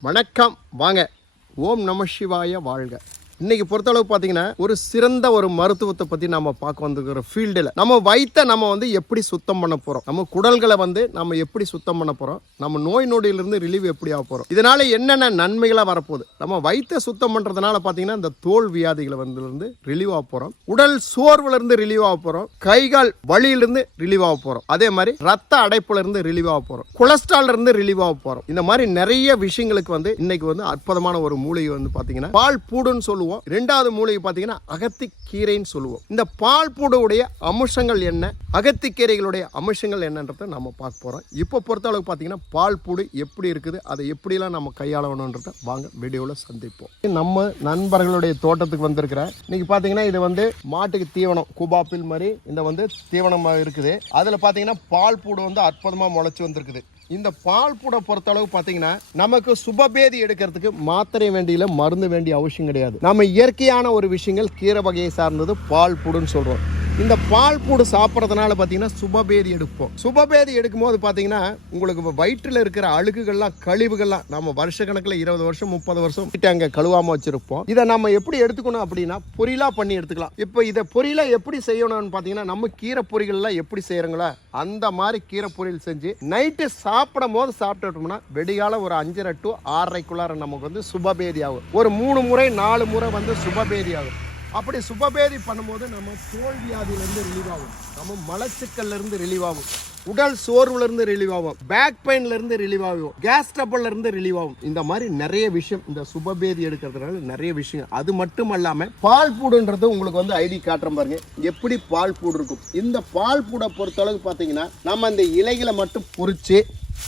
வணக்கம். வாங்க. ஓம் நம சிவாய வாழ்க. இன்னைக்கு பொறுத்தளவு பார்த்தீங்கன்னா ஒரு சிறந்த ஒரு மருத்துவத்தை பற்றி நம்ம பார்க்க வந்துருக்கிற ஃபீல்டில் நம்ம வயிற்றை நம்ம வந்து எப்படி சுத்தம் பண்ண போகிறோம் நம்ம குடல்களை வந்து நம்ம எப்படி சுத்தம் பண்ண போகிறோம் நம்ம நோய் நொடியிலிருந்து ரிலீவ் எப்படி ஆக போகிறோம் இதனால என்னென்ன நன்மைகளாக வரப்போகுது? நம்ம வயிற்றை சுத்தம் பண்ணுறதுனால பார்த்தீங்கன்னா இந்த தோல் வியாதிகளை வந்துலேருந்து ரிலீவ் ஆக போகிறோம் உடல் சோர்வுலேருந்து ரிலீவ் ஆக போகிறோம் கைகால் வழியிலிருந்து ரிலீவ் ஆக போகிறோம் அதே மாதிரி ரத்த அடைப்புலேருந்து ரிலீவ் ஆக போகிறோம் கொலஸ்ட்ரால் இருந்து ரிலீவ் ஆக போகிறோம் இந்த மாதிரி நிறைய விஷயங்களுக்கு வந்து இன்னைக்கு வந்து அற்புதமான ஒரு மூலிகை வந்து பார்த்தீங்கன்னா பால் பூடுன்னு சொல்லுவோம். ரெண்டாவது மூலிகை பார்த்தீங்கன்னா அகத்திக்கீரைன்னு சொல்லுவோம். இந்த பால் பூடவுடைய அம்சங்கள் என்ன? அகத்திக்கீரைகளுடைய அம்சங்கள் என்னன்றத நம்ம பார்க்க போகிறோம் இப்போ பொறுத்த அளவுக்கு பார்த்தீங்கன்னா பால் பூடு எப்படி இருக்குது? அதை எப்படிலாம் நம்ம கையாளணுன்றத வாங்க வீடியோவில் சந்திப்போம். நம்ம நண்பர்களுடைய தோட்டத்துக்கு வந்திருக்கிற இன்னைக்கு பார்த்தீங்கன்னா இது வந்து மாட்டுக்கு தீவனம் குபாப்பில் மாதிரி இந்த வந்து தீவனமாக இருக்குது. அதில் பார்த்தீங்கன்னா பால் பூடு வந்து அற்புதமாக முளைச்சி வந்திருக்குது. இந்த பால் பூடை பொறுத்தளவு பார்த்தீங்கன்னா நமக்கு சுபபேதி எடுக்கிறதுக்கு மாத்திரை வேண்டியில மருந்து வேண்டிய அவசியம் கிடையாது. நம்ம இயற்கையான ஒரு விஷயங்கள் கீரை வகையை சார்ந்தது பால் புடுன்னு சொல்கிறோம் இந்த பால் பூடு சாப்பிட்றதுனால பார்த்தீங்கன்னா சுபபேதி எடுப்போம். சுபபேதி எடுக்கும்போது பார்த்தீங்கன்னா உங்களுக்கு வயிற்றில் இருக்கிற அழுகுகள்லாம் கழிவுகள்லாம் நம்ம வருஷ கணக்கில் இருபது வருஷம் முப்பது வருஷம் கிட்ட அங்கே கழுவாமல் வச்சிருப்போம். இதை நம்ம எப்படி எடுத்துக்கணும் அப்படின்னா பொரியலாக பண்ணி எடுத்துக்கலாம். இப்போ இதை பொரியலாக எப்படி செய்யணும்னு பார்த்தீங்கன்னா நம்ம கீரை பொரியல்லாம் எப்படி செய்கிறோங்களா அந்த மாதிரி கீரை பொரியல் செஞ்சு நைட்டு சாப்பிடும் போது சாப்பிட்டுட்டோம்னா வெடிகால ஒரு அஞ்சரை டு ஆறரைக்குள்ளார நமக்கு வந்து சுபபேதி ஆகும். ஒரு மூணு முறை நாலு முறை வந்து சுபபேதி ஆகும். அப்படி சுபபேதி பண்ணும்போது நம்ம தோல் வியாதியிலேருந்து ரிலீவ் ஆகும். நம்ம மலச்சிக்கல்லேருந்து ரிலீவ் ஆகும். உடல் சோர்வுல இருந்து ரிலீவ் ஆகும். பேக் பெயின்ல இருந்து ரிலீவ் ஆகும். கேஸ் ட்ரபிள்ல இருந்து ரிலீவ் ஆகும். இந்த மாதிரி நிறைய விஷயம் இந்த சுபபேதி எடுக்கிறதுனால நிறைய விஷயம் அது மட்டும் அல்லாம பால் பூடுன்றது உங்களுக்கு வந்து ஐடி காட்டுறேன் பாருங்க. எப்படி பால் பூடு இருக்கும்? இந்த பால் பூடை பொறுத்தளவுக்கு பார்த்தீங்கன்னா நம்ம இந்த இலைகளை மட்டும் பொறிச்சு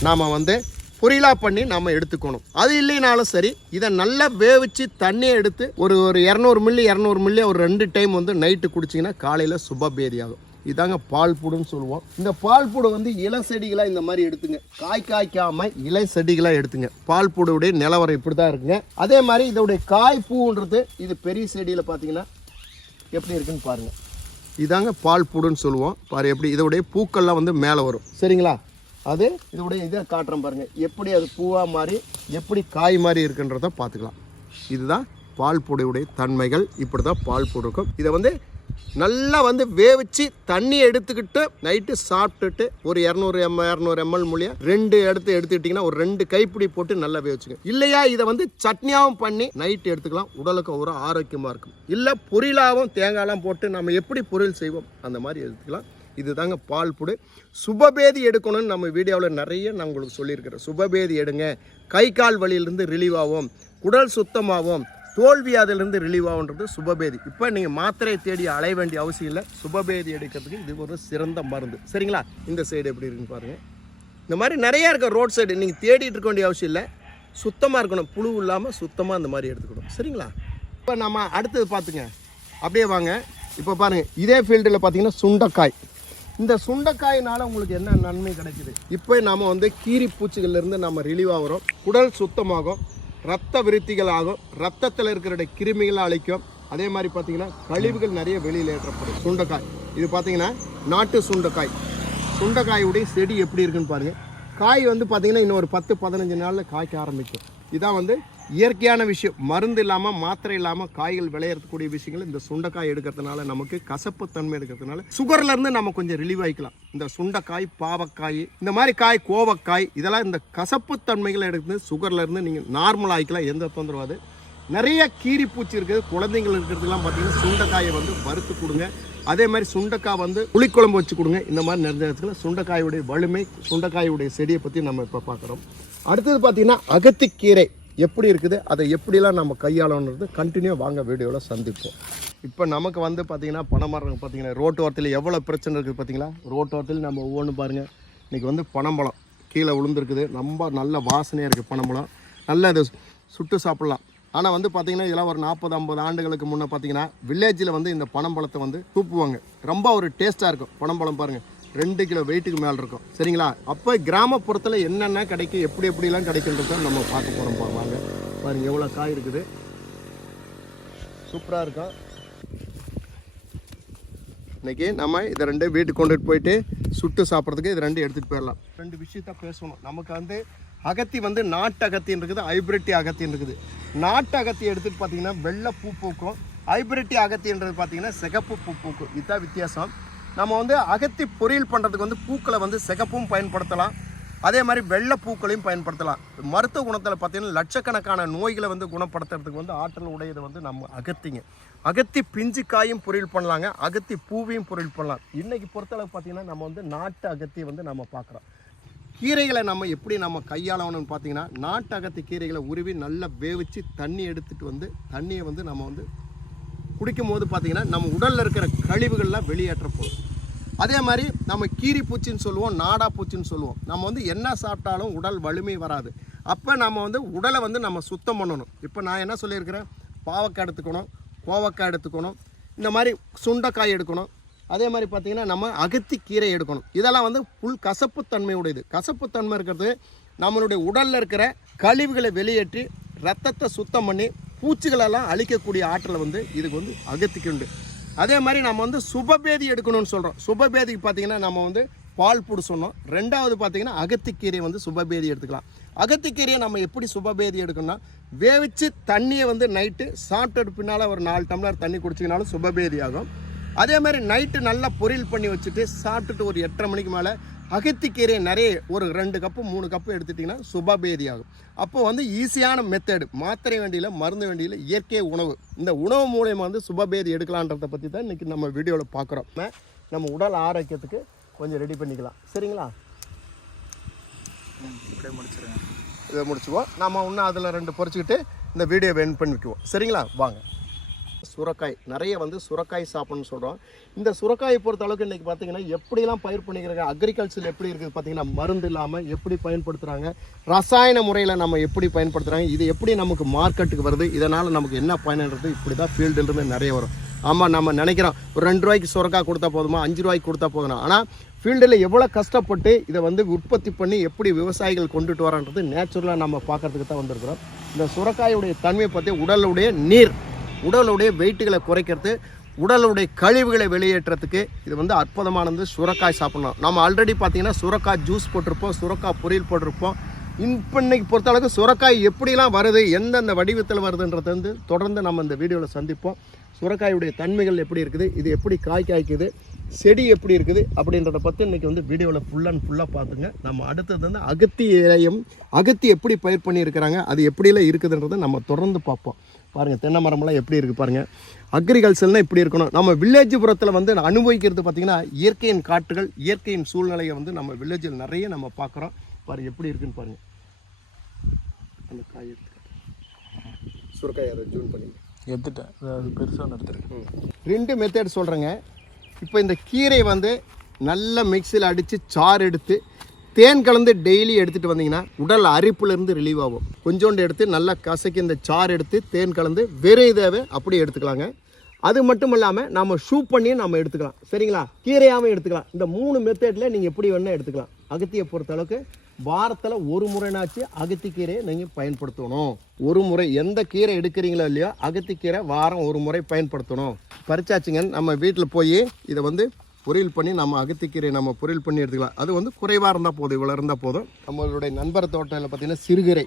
நாம வந்து பொரியலாக பண்ணி நம்ம எடுத்துக்கணும். அது இல்லைனாலும் சரி இதை நல்லா வேவிச்சு தண்ணியை எடுத்து ஒரு ஒரு இரநூறு மில்லி இரநூறு மில்லி ஒரு ரெண்டு டைம் வந்து நைட்டு குடிச்சிங்கன்னா காலையில் சுபபேதி ஆகும். இதாங்க பால் பூடுன்னு சொல்லுவோம். இந்த பால் பூடை வந்து இலை செடிகளாக இந்த மாதிரி எடுத்துங்க. காய் காய்க்காம இலை செடிகளாக எடுத்துங்க. பால் பூடுடைய நிலவரம் இப்படி தான் இருக்குங்க. அதே மாதிரி இதோடைய காய் பூன்றது இது பெரிய செடியில் பார்த்தீங்கன்னா எப்படி இருக்குன்னு பாருங்கள் இதாங்க பால் பூடுன்னு சொல்லுவோம். பாரு எப்படி இதோடைய பூக்கள்லாம் வந்து மேலே வரும். சரிங்களா? அது இதோடைய இதை காட்டுறோம் பாருங்கள் எப்படி அது பூவா மாதிரி எப்படி காய் மாதிரி இருக்குன்றத பார்த்துக்கலாம். இதுதான் பால் பொடியுடைய தன்மைகள். இப்படி தான் பால் பொடி இருக்கும் இதை வந்து நல்லா வந்து வேவிச்சு தண்ணி எடுத்துக்கிட்டு நைட்டு சாப்பிட்டுட்டு ஒரு இரநூறு எம் இரநூறு எம்எல் மூலியம் ரெண்டு எடுத்து எடுத்துக்கிட்டிங்கன்னா ஒரு ரெண்டு கைப்பிடி போட்டு நல்லா வேவிச்சுங்க. இல்லையா இதை வந்து சட்னியாகவும் பண்ணி நைட்டு எடுத்துக்கலாம். உடலுக்கு ஒரு ஆரோக்கியமாக இருக்கும். இல்லை பொரியலாகவும் தேங்காயெலாம் போட்டு நம்ம எப்படி பொரியல் செய்வோம் அந்த மாதிரி எடுத்துக்கலாம். இதுதாங்க பால் புடு. சுபபேதி எடுக்கணும்னு நம்ம வீடியோவில் நிறைய நான் உங்களுக்கு சொல்லியிருக்கிறேன். சுபபேதி எடுங்க. கை கால் வலியிலிருந்து ரிலீவ் ஆகும் குடல் சுத்தமாகும் தோல்வியாதிலிருந்து ரிலீவ் ஆகுன்றது சுபபேதி. இப்போ நீங்கள் மாத்திரையை தேடி அலைய வேண்டிய அவசியம் இல்லை. சுபபேதி எடுக்கிறதுக்கு இது ஒரு சிறந்த மருந்து. சரிங்களா? இந்த சைடு எப்படி இருக்குன்னு பாருங்கள் இந்த மாதிரி நிறையா இருக்க ரோட் சைடு நீங்கள் தேடிட்டு இருக்க வேண்டிய அவசியம் இல்லை. சுத்தமாக இருக்கணும். புழு இல்லாமல் சுத்தமாக இந்த மாதிரி எடுத்துக்கணும். சரிங்களா? இப்போ நம்ம அடுத்தது பார்த்துங்க. அப்படியே வாங்க. இப்போ பாருங்கள் இதே ஃபீல்டில் பார்த்தீங்கன்னா சுண்டக்காய். இந்த சுண்டைக்காயினால உங்களுக்கு என்ன நன்மை கிடைக்குது? இப்போ நாம் வந்து கீரி பூச்சிகள்லேருந்து நம்ம ரிலீவ் ஆகிறோம். குடல் சுத்தமாகும் ரத்த விருத்திகள் ஆகும் ரத்தத்தில் இருக்கிற கிருமிகளை அழிக்கும். அதே மாதிரி பார்த்தீங்கன்னா கழிவுகள் நிறைய வெளியில் ஏற்றப்படும். சுண்டைக்காய். இது பார்த்தீங்கன்னா நாட்டு சுண்டைக்காய். சுண்டைக்காயுடைய செடி எப்படி இருக்குன்னு பாருங்கள் காய் வந்து பார்த்தீங்கன்னா இன்னும் ஒரு பத்து பதினஞ்சு நாளில் காய்க்க ஆரம்பிக்கும். இதான் வந்து இயற்கையான விஷயம். மருந்து இல்லாமல் மாத்திரை இல்லாமல் காய்கள் விளையறக்கூடிய விஷயங்கள் இந்த சுண்டைக்காய் எடுக்கிறதுனால நமக்கு கசப்பு தன்மை எடுக்கிறதுனால சுகர்ல இருந்து நம்ம கொஞ்சம் ரிலீவ் ஆகிக்கலாம் இந்த சுண்டைக்காய் பாவக்காய் இந்த மாதிரி காய் கோவக்காய் இதெல்லாம் இந்த கசப்பு தன்மைகளை எடுத்து சுகர்ல இருந்து நீங்கள் நார்மல் ஆகிக்கலாம் எந்த தொந்தரவாது நிறைய கீரி பூச்சி இருக்குது. குழந்தைங்கள் இருக்கிறதுக்கெல்லாம் பார்த்தீங்கன்னா சுண்டைக்காயை வந்து வறுத்து கொடுங்க. அதே மாதிரி சுண்டைக்காய் வந்து புளிக்குழம்பு வச்சு கொடுங்க. இந்த மாதிரி நிறைய இடத்துல சுண்டைக்காயுடைய வலிமை சுண்டைக்காயுடைய செடியை பற்றி நம்ம இப்போ பார்க்குறோம் அடுத்தது பார்த்தீங்கன்னா அகத்திக்கீரை. எப்படி இருக்குது அதை எப்படிலாம் நம்ம கையாளணுன்றது கண்டினியூ வாங்க வீடியோவில் சந்திப்போம். இப்போ நமக்கு வந்து பார்த்தீங்கன்னா பனைமரம் பார்த்தீங்கன்னா ரோட்டோரத்தில் எவ்வளோ பிரச்சனை இருக்குது பார்த்தீங்களா ரோட்டோரத்தில் நம்ம ஒவ்வொன்று பாருங்கள் இன்றைக்கி வந்து பனம்பழம் கீழே விழுந்துருக்குது. ரொம்ப நல்ல வாசனையாக இருக்குது பனம்பழம். நல்ல அது சுட்டு சாப்பிட்லாம். ஆனால் வந்து பார்த்திங்கன்னா இதெல்லாம் ஒரு நாற்பது ஐம்பது ஆண்டுகளுக்கு முன்னே பார்த்தீங்கன்னா வில்லேஜில் வந்து இந்த பனம்பழத்தை வந்து தூப்புவாங்க. ரொம்ப ஒரு டேஸ்ட்டாக இருக்கும் பனம்பழம் பாருங்கள் ரெண்டு கிலோ வெயிட்டுக்கு மேலே இருக்கும். சரிங்களா? அப்போ கிராமப்புறத்தில் என்னென்ன கிடைக்கும் எப்படி எப்படிலாம் கிடைக்குன்றத நம்ம பார்க்க போகிறோம் வாங்க. பாருங்க எவ்வளோ காய் இருக்குது. சூப்பராக இருக்கும் இன்றைக்கி நம்ம இதை ரெண்டு வீட்டுக்கு கொண்டுட்டு போயிட்டு சுட்டு சாப்பிட்றதுக்கு இது ரெண்டு எடுத்துகிட்டு போயிடலாம். ரெண்டு விஷயத்த பேசணும். நமக்கு வந்து அகத்தி வந்து நாட்டு அகத்தின்னு இருக்குது ஹைபிரிட்டி அகத்தின்னு இருக்குது. நாட்டு அகத்தி எடுத்துகிட்டு பார்த்தீங்கன்னா வெள்ளை பூ பூக்கும். ஹைபிரிட்டி அகத்தின்றது பார்த்தீங்கன்னா சிகப்பு பூ பூக்கும். இதுதான் வித்தியாசம். நம்ம வந்து அகத்தி பொரியல் பண்ணுறதுக்கு வந்து பூக்களை வந்து சிகப்பும் பயன்படுத்தலாம். அதே மாதிரி வெள்ளை பூக்களையும் பயன்படுத்தலாம். மருத்துவ குணத்தில் பார்த்தீங்கன்னா லட்சக்கணக்கான நோய்களை வந்து குணப்படுத்துறதுக்கு வந்து ஆற்றல் உடையது வந்து நம்ம அகத்திங்க. அகத்தி பிஞ்சு காயும் பொரியல் பண்ணலாங்க. அகத்தி பூவையும் பொரியல் பண்ணலாம். இன்றைக்கி பொறுத்தளவு பார்த்தீங்கன்னா நம்ம வந்து நாட்டு அகத்தியை வந்து நம்ம பார்க்குறோம். கீரைகளை நம்ம எப்படி நம்ம கையாளணும்னு பார்த்தீங்கன்னா நாட்டு அகத்தி கீரைகளை உருவி நல்லா வேவிச்சு தண்ணி எடுத்துகிட்டு வந்து தண்ணியை வந்து நம்ம வந்து குடிக்கும் போது பார்த்தீங்கன்னா நம்ம உடலில் இருக்கிற கழிவுகள்லாம் வெளியேற்ற போகும் அதே மாதிரி நம்ம கீரி பூச்சின்னு சொல்லுவோம் நாடா பூச்சின்னு சொல்லுவோம். நம்ம வந்து என்ன சாப்பிட்டாலும் உடல் வலிமை வராது. அப்போ நம்ம வந்து உடலை வந்து நம்ம சுத்தம் பண்ணணும். இப்போ நான் என்ன சொல்லியிருக்கிறேன்? பாவக்காய் எடுத்துக்கணும் கோவக்காய் எடுத்துக்கணும் இந்த மாதிரி சுண்டைக்காய் எடுக்கணும். அதே மாதிரி பார்த்திங்கன்னா நம்ம அகத்தி கீரை எடுக்கணும். இதெல்லாம் வந்து புல் கசப்புத்தன்மை உடையது. கசப்புத்தன்மை இருக்கிறது நம்மளுடைய உடலில் இருக்கிற கழிவுகளை வெளியேற்றி ரத்தத்தை சுத்தம் பண்ணி பூச்சிகளெல்லாம் அழிக்கக்கூடிய ஆற்றலை வந்து இதுக்கு வந்து அகத்திக்கு உண்டு அதே மாதிரி நம்ம வந்து சுபபேதி எடுக்கணும்னு சொல்கிறோம் சுபபேதிக்கு பார்த்தீங்கன்னா நம்ம வந்து பால் புடு சொன்னோம். ரெண்டாவது பார்த்தீங்கன்னா அகத்திக்கீரை வந்து சுபபேதி எடுத்துக்கலாம். அகத்திக்கீரையை நம்ம எப்படி சுபபேதி எடுக்கணும்னா வேவிச்சு தண்ணியை வந்து நைட்டு சாப்பிட்டு பின்னால் ஒரு நாலு டம்ளர் தண்ணி குடிச்சிங்கனாலும் சுபபேதி ஆகும். அதே மாதிரி நைட்டு நல்லா பொரியல் பண்ணி வச்சுட்டு சாப்பிட்டுட்டு ஒரு எட்டரை மணிக்கு மேலே அகத்திக்கீரையை நிறைய ஒரு ரெண்டு கப்பு மூணு கப்பு எடுத்துட்டிங்கன்னா சுபபேதி ஆகும் அப்போ வந்து ஈஸியான மெத்தடு மாத்திரை வேண்டியில மருந்து வேண்டியில இயற்கை உணவு. இந்த உணவு மூலயமா வந்து சுபபேதி எடுக்கலான்றதை பற்றி தான் இன்றைக்கி நம்ம வீடியோவில் பார்க்குறோம் நம்ம உடல் ஆரோக்கியத்துக்கு கொஞ்சம் ரெடி பண்ணிக்கலாம். சரிங்களா? அப்படியே முடிச்சிருங்க. இதை முடிச்சுக்குவோம். நம்ம இன்னும் அதில் ரெண்டு பொறிச்சிக்கிட்டு இந்த வீடியோ வென் பண்ணிக்குவோம். சரிங்களா? வாங்க. சுரக்காய் நிறைய வந்து சுரக்காய் சாப்பிட்ணுன்னு சொல்கிறோம் இந்த சுரக்காயை பொறுத்த அளவுக்கு இன்றைக்கி பார்த்தீங்கன்னா எப்படிலாம் பயிர் பண்ணிக்கிறாங்க அக்ரிகல்ச்சர் எப்படி இருக்குது பார்த்தீங்கன்னா மருந்து இல்லாமல் எப்படி பயன்படுத்துகிறாங்க ரசாயன முறையில் நம்ம எப்படி பயன்படுத்துகிறாங்க இது எப்படி நமக்கு மார்க்கெட்டுக்கு வருது இதனால் நமக்கு என்ன பயன்றது இப்படி தான் ஃபீல்டுன்றது நிறைய வரும். ஆமாம் நம்ம நினைக்கிறோம் ஒரு ரெண்டு ரூபாய்க்கு சுரக்காய் கொடுத்தா போதுமா அஞ்சு ரூபாய்க்கு கொடுத்தா போதும்? ஆனால் ஃபீல்டில் எவ்வளோ கஷ்டப்பட்டு இதை வந்து உற்பத்தி பண்ணி எப்படி விவசாயிகள் கொண்டுட்டு வரான்றது நேச்சுரலாக நம்ம பார்க்கறதுக்கு தான் வந்திருக்கிறோம். இந்த சுரக்காயுடைய தன்மையை பற்றி உடலுடைய நீர் உடலுடைய வெயிட்டுகளை குறைக்கிறது உடலுடைய கழிவுகளை வெளியேற்றத்துக்கு இது வந்து அற்புதமானது. சுரக்காய் சாப்பிடணும். நம்ம ஆல்ரெடி பார்த்தீங்கன்னா சுரக்காய் ஜூஸ் போட்டிருப்போம் சுரக்காய் பொரியல் போட்டிருப்போம். இப்போ இன்னைக்கு பொறுத்தளவுக்கு சுரக்காய் எப்படிலாம் வருது எந்தெந்த வடிவத்தில் வருதுன்றது வந்து தொடர்ந்து நம்ம இந்த வீடியோவில் சந்திப்போம். சுரக்காயுடைய தன்மைகள் எப்படி இருக்குது இது எப்படி காய் காய்க்குது செடி எப்படி இருக்குது அப்படின்றத பற்றி இன்றைக்கி வந்து வீடியோவில் ஃபுல் அண்ட் ஃபுல்லாக பார்த்துங்க. நம்ம அடுத்தது வந்து அகத்தி இலையம் அகத்தி எப்படி பயிர் பண்ணியிருக்கிறாங்க அது எப்படிலாம் இருக்குதுன்றதை நம்ம தொடர்ந்து பார்ப்போம். பாருங்கள் தென்னை மரமெல்லாம் எப்படி இருக்குது பாருங்கள் அக்ரிகல்ச்சர்னால் இப்படி இருக்கணும். நம்ம வில்லேஜ் புறத்தில் வந்து அனுபவிக்கிறது பார்த்திங்கன்னா இயற்கையின் காற்றுகள் இயற்கையின் சூழ்நிலையை வந்து நம்ம வில்லேஜில் நிறைய நம்ம பார்க்குறோம். பாருங்கள் எப்படி இருக்குதுன்னு பாருங்கள் அந்த காய் எடுத்துக்கிட்டு சுரக்காய் அதை ஜூன் பண்ணி எடுத்துட்டேன். அது பெருசாக எடுத்துருக்கேன் ரெண்டு மெத்தட் சொல்கிறேங்க இப்போ இந்த கீரை வந்து நல்ல மிக்சியில் அடித்து சாறு எடுத்து தேன் கலந்து டெய்லி எடுத்துகிட்டு வந்தீங்கன்னா உடல் அரிப்புலேருந்து ரிலீவ் ஆகும். கொஞ்சோண்டு எடுத்து நல்லா கசக்கி இந்த சாறு எடுத்து தேன் கலந்து வெறும் இதாவே அப்படியே எடுத்துக்கலாங்க. அது மட்டும் இல்லாமல் நம்ம ஷூப் பண்ணியும் நம்ம எடுத்துக்கலாம். சரிங்களா? கீரையாகவும் எடுத்துக்கலாம். இந்த மூணு மெத்தடில் நீங்கள் எப்படி வேணால் எடுத்துக்கலாம். அகத்தியை பொறுத்த அளவுக்கு வாரத்தில் ஒரு முறைனாச்சு அகத்திக்கீரையை நீங்கள் பயன்படுத்தணும். ஒரு முறை எந்த கீரை எடுக்கிறீங்களோ இல்லையோ அகத்திக்கீரை வாரம் ஒரு முறை பயன்படுத்தணும். பறிச்சாச்சுங்க நம்ம வீட்டில் போய் இதை வந்து பொரியல் பண்ணி நம்ம அகத்திக்கீரை நம்ம பொரியல் பண்ணி எடுத்துக்கலாம். அது வந்து குறைவாக இருந்தால் போதும் இவ்வளோ இருந்தால் போதும். நம்மளுடைய நண்பர் தோட்டத்தில் பார்த்திங்கன்னா சிறுகீரை.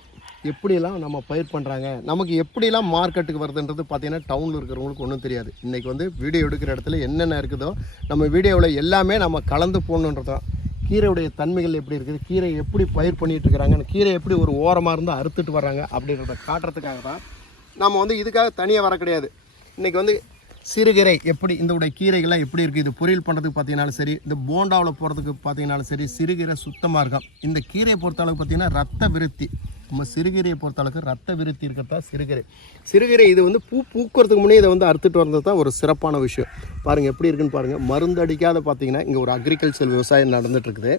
எப்படிலாம் நம்ம பயிர் பண்ணுறாங்க நமக்கு எப்படிலாம் மார்க்கெட்டுக்கு வருதுன்றது பார்த்தீங்கன்னா டவுனில் இருக்கிறவங்களுக்கு ஒன்றும் தெரியாது. இன்றைக்கி வந்து வீடியோ எடுக்கிற இடத்துல என்னென்ன இருக்குதோ நம்ம வீடியோவில் எல்லாமே நம்ம கலந்து போகணுன்றது தான் கீரையுடைய தன்மைகள் எப்படி இருக்குது? கீரை எப்படி பயிர் பண்ணிகிட்டு இருக்கிறாங்கன்னு கீரை எப்படி ஒரு ஓரமாக இருந்து அறுத்துட்டு வர்றாங்க? அப்படின்றத காட்டுறதுக்காக தான் நம்ம வந்து இதுக்காக தனியாக வர கிடையாது. இன்றைக்கி வந்து சிறுகீரை எப்படி இந்த உடைய கீரைகள்லாம் எப்படி இருக்குது இது பொரியல் பண்ணுறதுக்கு பார்த்தீங்கன்னாலும் சரி இந்த போண்டாவில் போகிறதுக்கு பார்த்தீங்கன்னாலும் சரி சிறுகீரை சுத்தமாக இருக்கும். இந்த கீரையை பொறுத்த அளவுக்கு ரத்த விருத்தி. நம்ம சிறுகீரையை பொறுத்த அளவுக்கு ரத்த விருத்தி இருக்கிறதா சிறுகீரை. சிறுகீரை இது வந்து பூ பூக்கிறதுக்கு முன்னே இதை வந்து அறுத்துட்டு வந்தது தான் ஒரு சிறப்பான விஷயம். பாருங்கள் எப்படி இருக்குன்னு பாருங்கள் மருந்து அடிக்காத பார்த்தீங்கன்னா இங்கே ஒரு அக்ரிகல்ச்சர் விவசாயம் நடந்துட்டு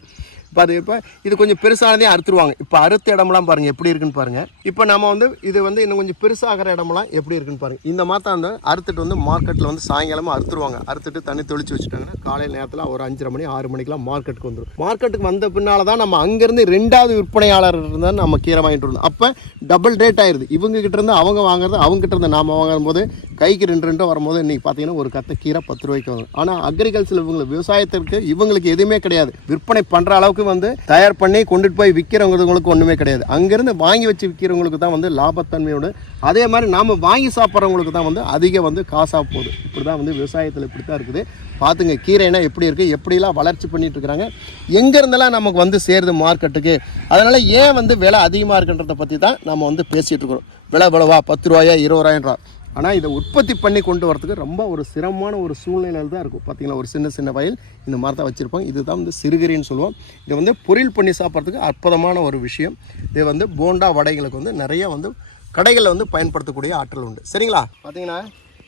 இருக்குது இப்போ அது இப்போ இது கொஞ்சம் பெருசானதே அறுத்துருவாங்க. இப்போ அறுத்த இடமெல்லாம் பாருங்கள் எப்படி இருக்குன்னு பாருங்கள் இப்போ நம்ம வந்து இது வந்து இன்னும் கொஞ்சம் பெருசாகிற இடமெல்லாம் எப்படி இருக்குன்னு பாருங்கள் இந்த மாதம் அந்த அறுத்துட்டு வந்து மார்க்கெட்டில் வந்து சாயங்காலமாக அறுத்துருவாங்க. அறுத்துட்டு தண்ணி தெளிச்சு வச்சுட்டாங்கன்னா காலையில் நேரத்தில் ஒரு அஞ்சரை மணி ஆறு மணிக்கெலாம் மார்க்கெட்டுக்கு வந்துடும் மார்க்கெட்டுக்கு வந்த பின்னால் தான் நம்ம அங்கேருந்து ரெண்டாவது விற்பனையாளர் இருந்தால் நம்ம கீரை வாங்கிட்டு இருந்தோம் அப்போ டபுள் ரேட் ஆயிடுது இவங்க கிட்ட இருந்து அவங்க வாங்குறது அவங்க கிட்ட இருந்து நாம வாங்கும் போது கைக்கு ரெண்டு ரெண்டும் வரும்போது இன்றைக்கி பார்த்தீங்கன்னா ஒரு கத்தை கீரை பத்து ரூபாய்க்கு வரும். ஆனால் அக்ரிகல்ச்சர் இவங்க விவசாயத்திற்கு இவங்களுக்கு எதுவுமே கிடையாது. விற்பனை பண்ணுற அளவுக்கு வந்து தயார் பண்ணி கொண்டுட்டு போய் விற்கிறவங்களுக்கு ஒன்றுமே கிடையாது. அங்கேருந்து வாங்கி வச்சு விற்கிறவங்களுக்கு தான் வந்து லாபத்தன்மையோடு அதே மாதிரி நாம் வாங்கி சாப்பிட்றவங்களுக்கு தான் வந்து அதிக வந்து காசாக போகுது. இப்படி தான் வந்து விவசாயத்தில் இப்படி தான் இருக்குது பார்த்துங்க கீரைனா எப்படி இருக்குது எப்படிலாம் வளர்ச்சி பண்ணிகிட்டு இருக்கிறாங்க எங்கேருந்தெல்லாம் நமக்கு வந்து சேருது மார்க்கெட்டுக்கு அதனால் ஏன் வந்து விலை அதிகமாக இருக்குன்றதை பற்றி தான் நம்ம வந்து பேசிகிட்டு இருக்கிறோம் விலை விளவா பத்து ரூபாயா இருபது ரூபாயின்றா. ஆனால் இதை உற்பத்தி பண்ணி கொண்டு வரதுக்கு ரொம்ப ஒரு சிரமமான ஒரு சூழ்நிலையில் தான் இருக்கும். பார்த்தீங்களா ஒரு சின்ன சின்ன வயல் இந்த மாதிரி தான் வச்சுருப்பாங்க. இதுதான் வந்து சிறுகிரின்னு சொல்லுவோம். இதை வந்து பொரியல் பண்ணி சாப்பிட்றதுக்கு அற்புதமான ஒரு விஷயம். இது வந்து போண்டா வடைகளுக்கு வந்து நிறைய வந்து கடைகளில் வந்து பயன்படுத்தக்கூடிய ஆற்றல் உண்டு. சரிங்களா? பார்த்தீங்கன்னா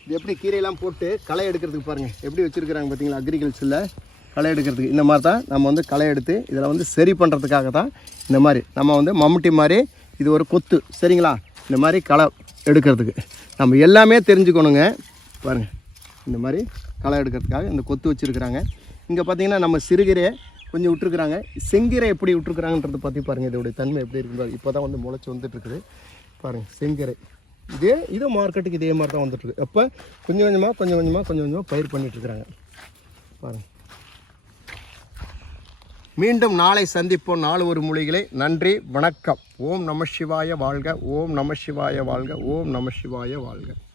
இது எப்படி கீரையெல்லாம் போட்டு களை எடுக்கிறதுக்கு பாருங்கள் எப்படி வச்சுருக்குறாங்க பார்த்தீங்களா அக்ரிகல்ச்சரில் களை எடுக்கிறதுக்கு. இந்த மாதிரி தான் நம்ம வந்து களை எடுத்து இதில் வந்து சரி பண்ணுறதுக்காக தான் இந்த மாதிரி நம்ம வந்து மம்முட்டி மாதிரி இது ஒரு கொத்து. சரிங்களா? இந்த மாதிரி களை எடுக்கிறதுக்கு. நம்ம எல்லாமே தெரிஞ்சுக்கணுங்க. பாருங்கள் இந்த மாதிரி களை எடுக்கிறதுக்காக இந்த கொத்து வச்சுருக்குறாங்க. இங்கே பார்த்தீங்கன்னா நம்ம சிறுகீரையை கொஞ்சம் விட்டுருக்குறாங்க. செங்கீரை எப்படி விட்டுருக்குறாங்கன்றதை பற்றி பாருங்கள் இதோடைய தன்மை எப்படி இருக்குது இப்போ தான் வந்து முளைச்சி வந்துட்டுருக்குது. பாருங்கள் செங்கீரை. இதே இது மார்க்கெட்டுக்கு இதே மாதிரி தான் வந்துட்டுருக்கு. அப்போ கொஞ்சம் கொஞ்சமாக கொஞ்சம் கொஞ்சமாக கொஞ்சம் கொஞ்சமாக பயிர் பண்ணிகிட்ருக்குறாங்க பாருங்கள் மீண்டும் நாளை சந்திப்போம் நாலு ஒரு மொழிகளை நன்றி வணக்கம். ஓம் நம சிவாய வாழ்க ஓம் நம சிவாய வாழ்க ஓம் நம சிவாய வாழ்க.